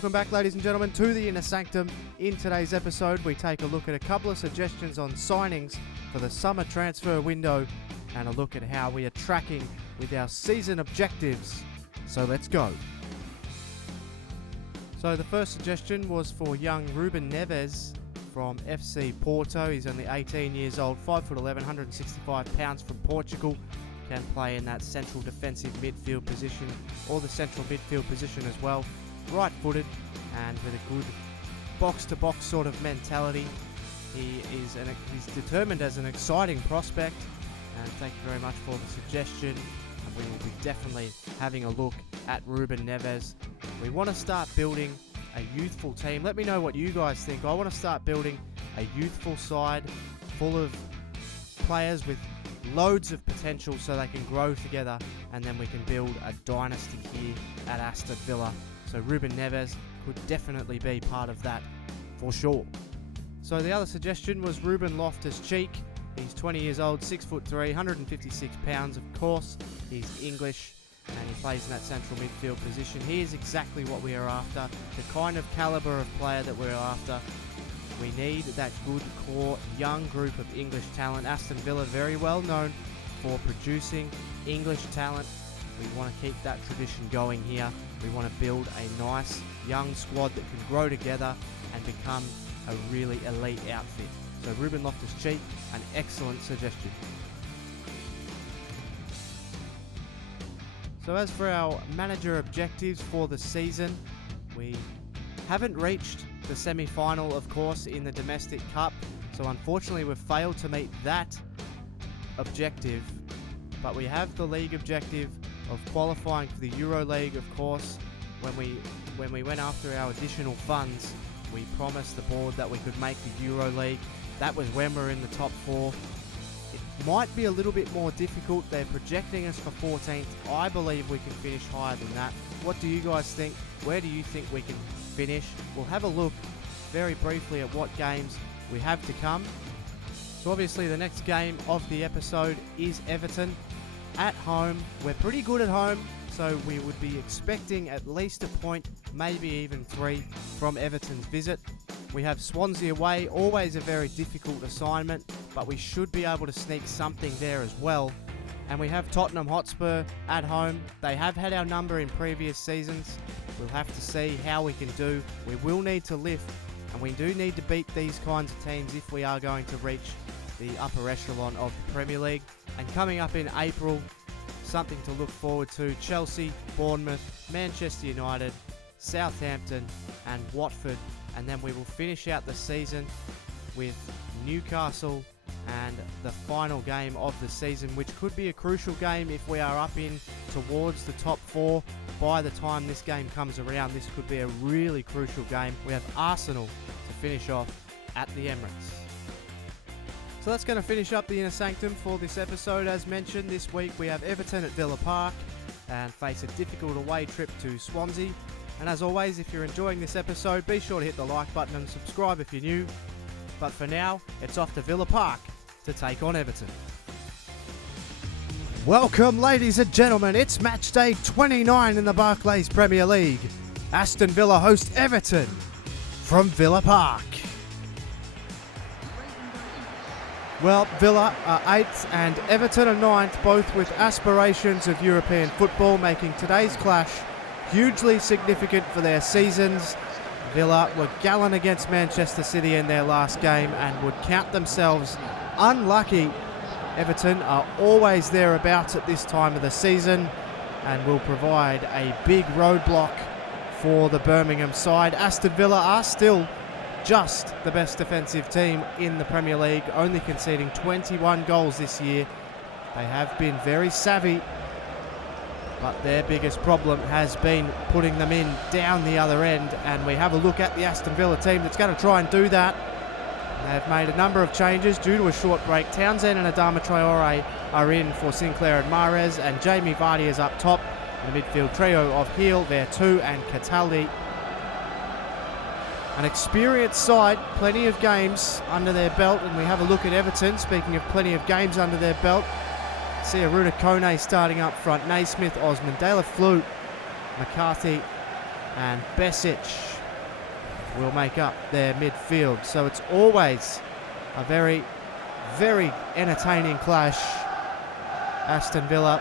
Welcome back, ladies and gentlemen, to the Inner Sanctum. In today's episode, we take a look at a couple of suggestions on signings for the summer transfer window and a look at how we are tracking with our season objectives. So let's go. So the first suggestion was for young Ruben Neves from FC Porto. He's only 18 years old, 5'11", 165 pounds, from Portugal. Can play in that central defensive midfield position or the central midfield position as well. Right-footed and with a good box-to-box sort of mentality. He's determined as an exciting prospect. And thank you very much for the suggestion. And we will be definitely having a look at Ruben Neves. We want to start building a youthful team. Let me know what you guys think. I want to start building a youthful side full of players with loads of potential so they can grow together, and then we can build a dynasty here at Aston Villa. So Ruben Neves could definitely be part of that for sure. So the other suggestion was Ruben Loftus-Cheek. He's 20 years old, 6'3", 156 pounds. Of course, he's English and he plays in that central midfield position. He is exactly what we are after, the kind of calibre of player that we're after. We need that good core young group of English talent. Aston Villa very well known for producing English talent. We want to keep that tradition going here. We want to build a nice young squad that can grow together and become a really elite outfit. So Ruben Loftus-Cheek, an excellent suggestion. So as for our manager objectives for the season, we haven't reached the semi-final, of course, in the domestic cup. So unfortunately we've failed to meet that objective. But we have the league objective of qualifying for the Euro League, of course. When we went after our additional funds, we promised the board that we could make the Euro League. That was when we're in the top 4. It might be a little bit more difficult. They're projecting us for 14th. I believe we can finish higher than that. What do you guys think? Where do you think we can finish? We'll have a look very briefly at what games we have to come. So obviously the next game of the episode is Everton at home. We're pretty good at home, so we would be expecting at least a point, maybe even 3 from Everton's visit. We have Swansea away, always a very difficult assignment, but we should be able to sneak something there as well. And we have Tottenham Hotspur at home. They have had our number in previous seasons. We'll have to see how we can do. We will need to lift, and we do need to beat these kinds of teams if we are going to reach the upper echelon of the Premier League. And coming up in April, something to look forward to: Chelsea, Bournemouth, Manchester United, Southampton and Watford. And then we will finish out the season with Newcastle and the final game of the season, which could be a crucial game if we are up in towards the top 4 by the time this game comes around. This could be a really crucial game. We have Arsenal to finish off at the Emirates. So that's going to finish up the Inner Sanctum for this episode. As mentioned, this week we have Everton at Villa Park and face a difficult away trip to Swansea. And as always, if you're enjoying this episode, be sure to hit the like button and subscribe if you're new. But for now, it's off to Villa Park to take on Everton. Welcome, ladies and gentlemen. It's match day 29 in the Barclays Premier League. Aston Villa host Everton from Villa Park. Well, Villa are 8th and Everton are 9th, both with aspirations of European football, making today's clash hugely significant for their seasons. Villa were gallant against Manchester City in their last game and would count themselves unlucky. Everton are always thereabouts at this time of the season and will provide a big roadblock for the Birmingham side. Aston Villa are still just the best defensive team in the Premier League, only conceding 21 goals this year. They have been very savvy, but their biggest problem has been putting them in down the other end. And we have a look at the Aston Villa team that's going to try and do that. They've made a number of changes due to a short break. Townsend and Adama Traore are in for Sinclair and Mahrez, and Jamie Vardy is up top. The midfield trio of Heel, Vertu and Cataldi. An experienced side, plenty of games under their belt, and we have a look at Everton. Speaking of plenty of games under their belt, see Aruna Kone starting up front, Naismith, Osman, De La Flute, McCarthy and Besic. will make up their midfield. So it's always a very, very entertaining clash. Aston Villa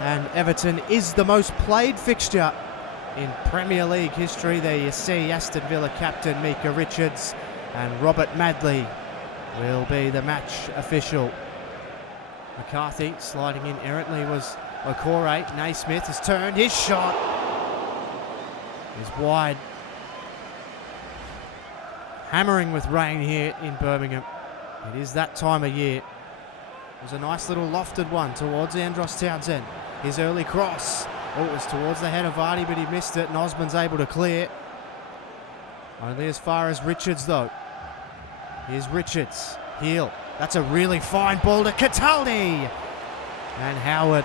and Everton is the most played fixture in Premier League history. There you see Aston Villa captain Micah Richards, and Robert Madley will be the match official. McCarthy sliding in errantly was Okore. Naismith has turned. His shot is wide. Hammering with rain here in Birmingham. It is that time of year. It was a nice little lofted one towards Andros Townsend. His early cross. Oh, it was towards the head of Vardy, but he missed it, and Osman's able to clear. Only as far as Richards, though. Here's Richards. Heel. That's a really fine ball to Cataldi. And Howard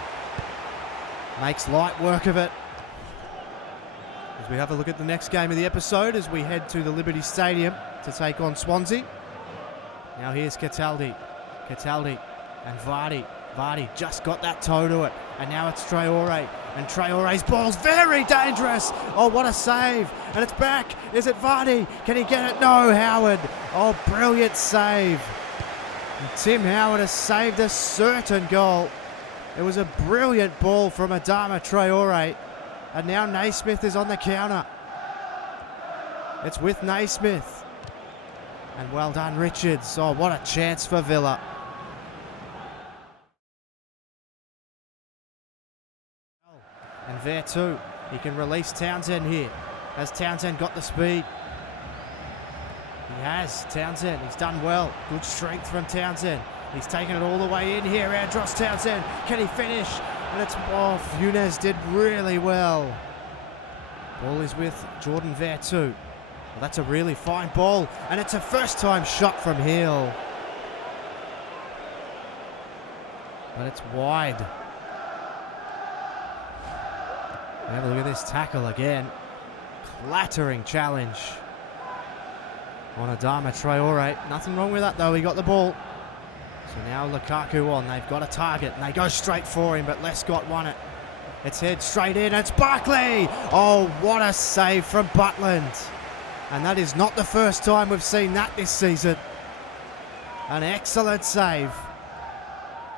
makes light work of it. As we have a look at the next game of the episode as we head to the Liberty Stadium to take on Swansea. Now here's Cataldi. Cataldi and Vardy. Vardy just got that toe to it. And now it's Traore. And Traore's ball's very dangerous. Oh, what a save. And it's back. Is it Vardy? Can he get it? No, Howard. Oh, brilliant save. And Tim Howard has saved a certain goal. It was a brilliant ball from Adama Traore. And now Naismith is on the counter. It's with Naismith. And well done, Richards. Oh, what a chance for Villa. And Vertu, he can release Townsend here. Has Townsend got the speed? He has. Townsend, he's done well. Good strength from Townsend. He's taken it all the way in here. Andros Townsend, can he finish? And it's off. Funes did really well. Ball is with Jordan Vertu. Well, that's a really fine ball. And it's a first-time shot from Hill. But it's wide. Have a look at this tackle again. Clattering challenge on Adama Traore. Nothing wrong with that though, he got the ball. So now Lukaku on, they've got a target and they go straight for him, but Lescott won it. It's head straight in, it's Barkley! Oh, what a save from Butland. And that is not the first time we've seen that this season. An excellent save.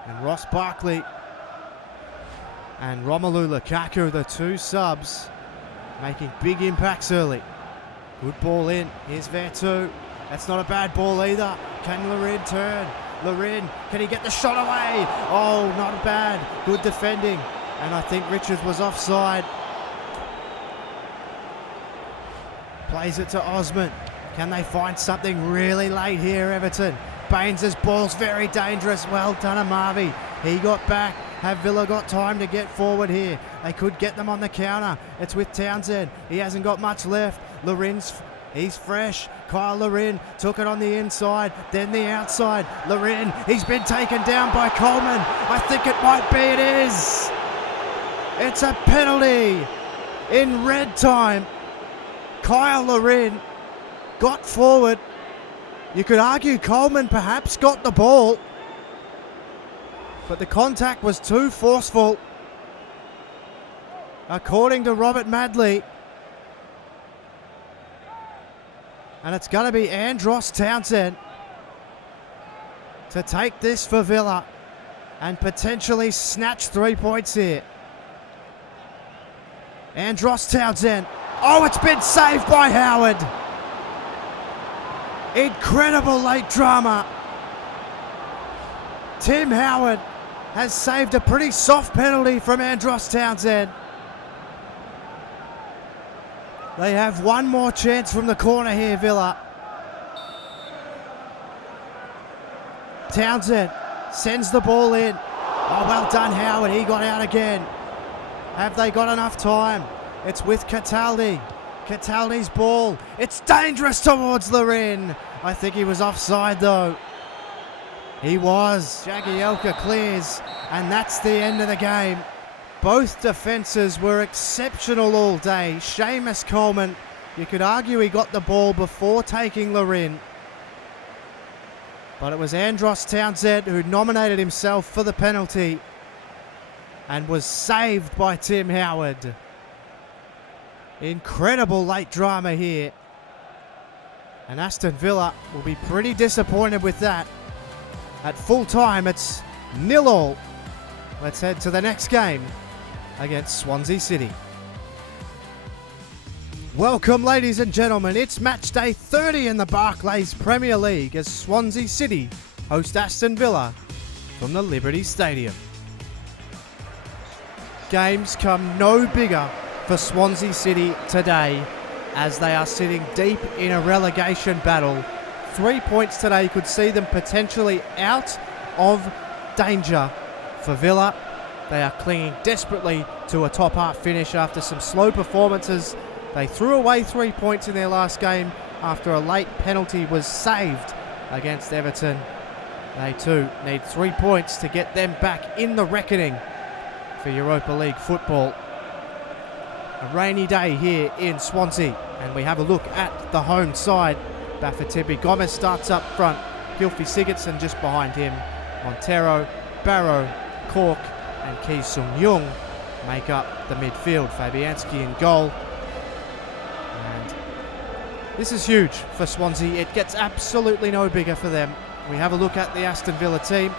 And Ross Barkley and Romelu Lukaku, the two subs, making big impacts early. Good ball in. Here's Vertu. That's not a bad ball either. Can Larin turn? Larin, can he get the shot away? Oh, not bad. Good defending. And I think Richards was offside. Plays it to Osman. Can they find something really late here, Everton? Baines' ball's very dangerous. Well done, Amavi. He got back. Have Villa got time to get forward here? They could get them on the counter. It's with Townsend. He hasn't got much left. He's fresh. Kyle Larin took it on the inside, then the outside. Larin, he's been taken down by Coleman. I think it might be. It is. It's a penalty in red time. Kyle Larin got forward. You could argue Coleman perhaps got the ball, but the contact was too forceful, according to Robert Madley. And it's going to be Andros Townsend to take this for Villa and potentially snatch 3 points here. Andros Townsend. Oh, it's been saved by Howard. Incredible late drama. Tim Howard has saved a pretty soft penalty from Andros Townsend. They have one more chance from the corner here, Villa. Townsend sends the ball in. Oh, well done, Howard. He got out again. Have they got enough time? It's with Cataldi. Cataldi's ball. It's dangerous towards Larin. I think he was offside, though. He was. Jagielka clears, and that's the end of the game. Both defences were exceptional all day. Seamus Coleman, you could argue he got the ball before taking Larin. But it was Andros Townsend who nominated himself for the penalty and was saved by Tim Howard. Incredible late drama here. And Aston Villa will be pretty disappointed with that. At full time, it's 0-0. Let's head to the next game against Swansea City. Welcome, ladies and gentlemen. It's match day 30 in the Barclays Premier League as Swansea City host Aston Villa from the Liberty Stadium. Games come no bigger for Swansea City today as they are sitting deep in a relegation battle. 3 points today could see them potentially out of danger. For Villa, they are clinging desperately to a top half finish after some slow performances. They threw away 3 points in their last game after a late penalty was saved against Everton. They too need 3 points to get them back in the reckoning for Europa League football. A rainy day here in Swansea, and we have a look at the home side. Bafétimbi Gomes starts up front. Gylfi Sigurdsson just behind him. Montero, Barrow, Cork and Ki Sung-young make up the midfield. Fabianski in goal. And this is huge for Swansea. It gets absolutely no bigger for them. We have a look at the Aston Villa team,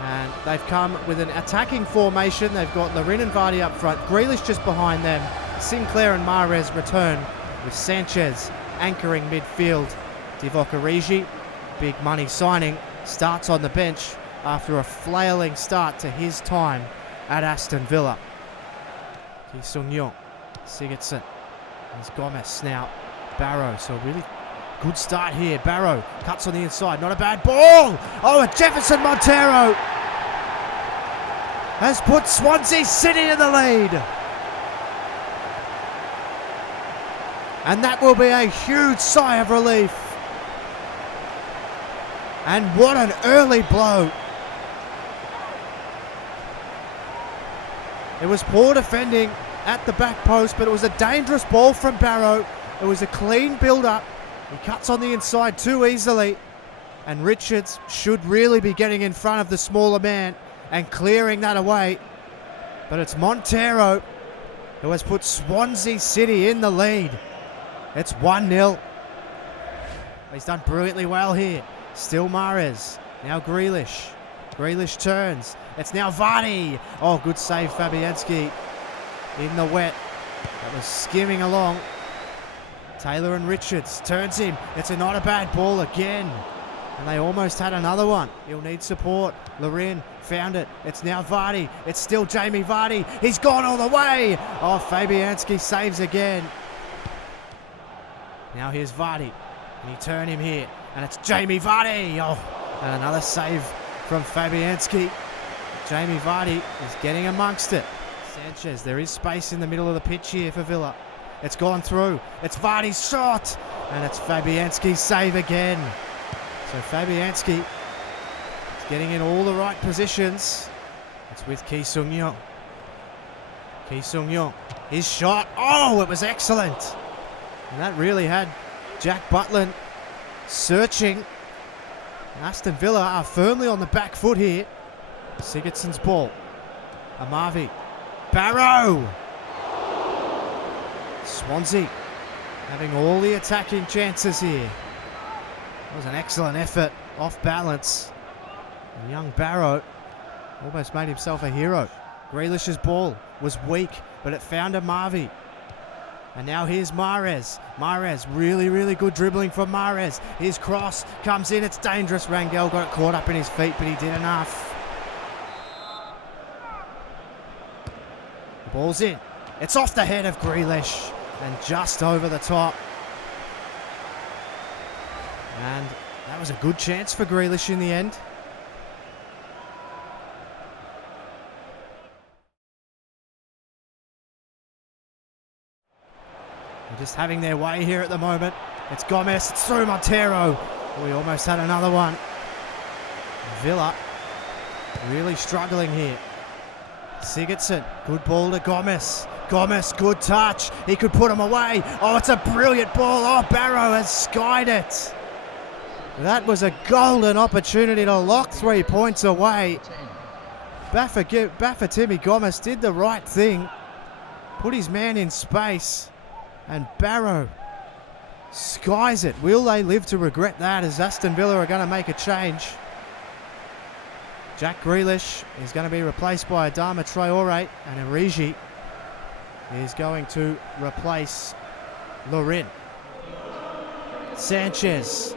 and they've come with an attacking formation. They've got Larin and Vardy up front, Grealish just behind them. Sinclair and Mahrez return with Sanchez anchoring midfield. Divock Origi, big money signing, starts on the bench after a flailing start to his time at Aston Villa. Ki Sung-young, Sigurdsson, there's Gomes now. Barrow, so really good start here. Barrow cuts on the inside, not a bad ball. Oh, and Jefferson Montero has put Swansea City in the lead. And that will be a huge sigh of relief. And what an early blow. It was poor defending at the back post, but it was a dangerous ball from Barrow. It was a clean build-up. He cuts on the inside too easily. And Richards should really be getting in front of the smaller man and clearing that away. But it's Montero who has put Swansea City in the lead. It's 1-0. He's done brilliantly well here. Still Mahrez. Now Grealish. Grealish turns. It's now Vardy. Oh, good save, Fabianski. In the wet. That was skimming along. Taylor and Richards turns him. It's not a bad ball again. And they almost had another one. He'll need support. Larin found it. It's now Vardy. It's still Jamie Vardy. He's gone all the way. Oh, Fabianski saves again. Now here's Vardy. And he turned him here. And it's Jamie Vardy. Oh, and another save from Fabianski. Jamie Vardy is getting amongst it. Sanchez, there is space in the middle of the pitch here for Villa. It's gone through. It's Vardy's shot. And it's Fabianski's save again. So Fabianski is getting in all the right positions. It's with Ki Sung-young. Ki Sung-young. His shot. Oh, it was excellent. And that really had Jack Butland searching. And Aston Villa are firmly on the back foot here. Sigurdsson's ball. Amavi. Barrow. Swansea having all the attacking chances here. That was an excellent effort, off balance. And young Barrow almost made himself a hero. Grealish's ball was weak, but it found Amavi. And now here's Mahrez. Mahrez, really, really good dribbling from Mahrez. His cross comes in, it's dangerous. Rangel got it caught up in his feet, but he did enough. The ball's in. It's off the head of Grealish and just over the top. And that was a good chance for Grealish in the end. They're just having their way here at the moment. It's Gomes, it's through Montero. We almost had another one. Villa really struggling here. Sigurdsson, good ball to Gomes. Gomes, good touch. He could put him away. Oh, it's a brilliant ball. Oh, Barrow has skied it. That was a golden opportunity to lock 3 points away. Bafétimbi Gomes did the right thing. Put his man in space. And Barrow skies it. Will they live to regret that, as Aston Villa are going to make a change? Jack Grealish is going to be replaced by Adama Traore, and Origi is going to replace Lorin. Sanchez.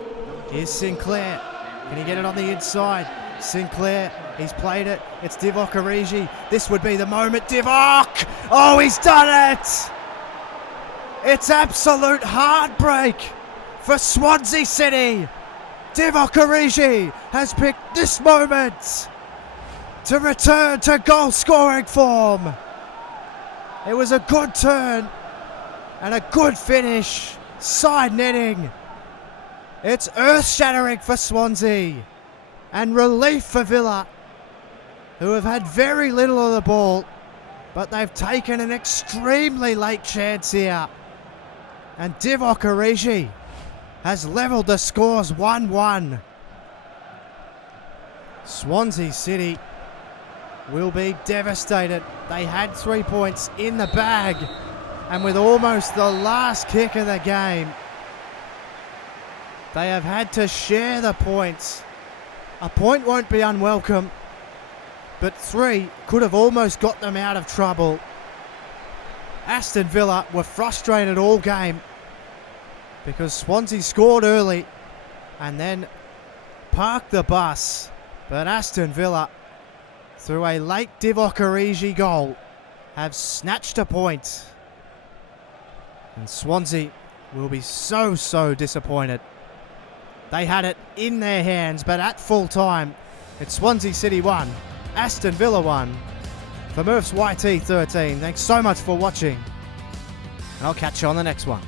Here's Sinclair. Can he get it on the inside? Sinclair, he's played it. It's Divock Origi. This would be the moment. Divock! Oh, he's done it! It's absolute heartbreak for Swansea City. Divock Origi has picked this moment to return to goal-scoring form. It was a good turn and a good finish. Side netting. It's earth-shattering for Swansea and relief for Villa, who have had very little of the ball, but they've taken an extremely late chance here. And Divock Origi has levelled the scores 1-1. Swansea City will be devastated. They had 3 points in the bag, and with almost the last kick of the game, they have had to share the points. A point won't be unwelcome, but 3 could have almost got them out of trouble. Aston Villa were frustrated all game because Swansea scored early and then parked the bus. But Aston Villa, through a late Divock Origi goal, have snatched a point. And Swansea will be so disappointed. They had it in their hands, but at full time, it's Swansea City 1, Aston Villa 1. For Murph's YT13, thanks so much for watching, and I'll catch you on the next one.